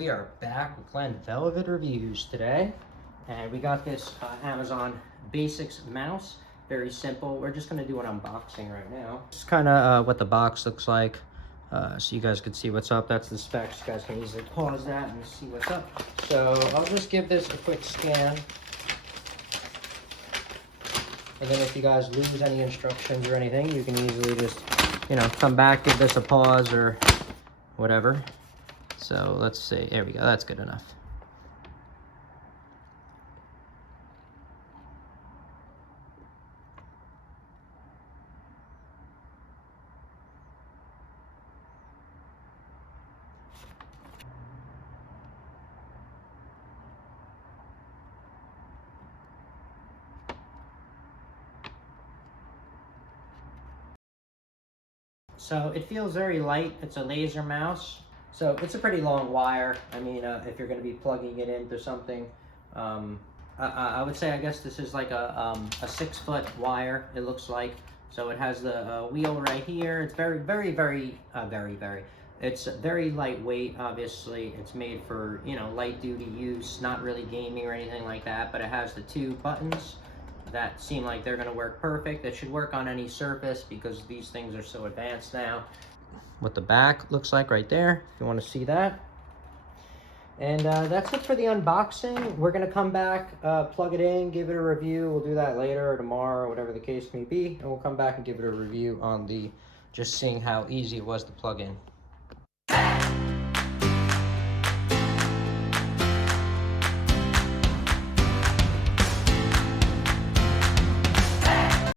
We are back with Glenn Velvet Reviews today, and we got this Amazon Basics mouse. Very simple. We're just going to do an unboxing right now. This is kind of what the box looks like, so you guys can see what's up. That's the specs. You guys can easily pause that and see what's up. So I'll just give this a quick scan, and then if you guys lose any instructions or anything, you can easily just, come back, give this a pause or whatever. So let's see, there we go, that's good enough. So it feels very light. It's a laser mouse. So it's a pretty long wire. I mean, if you're going to be plugging it into something, I would say, I guess this is like a 6-foot wire, it looks like. So it has the wheel right here. It's it's very lightweight, obviously. It's made for, light duty use, not really gaming or anything like that, but it has the 2 buttons that seem like they're going to work perfect. It should work on any surface because these things are so advanced now. What the back looks like right there, if you want to see that. And that's it for the unboxing. We're going to come back, plug it in, give it a review. We'll do that later or tomorrow, whatever the case may be. And we'll come back and give it a review on just seeing how easy it was to plug in.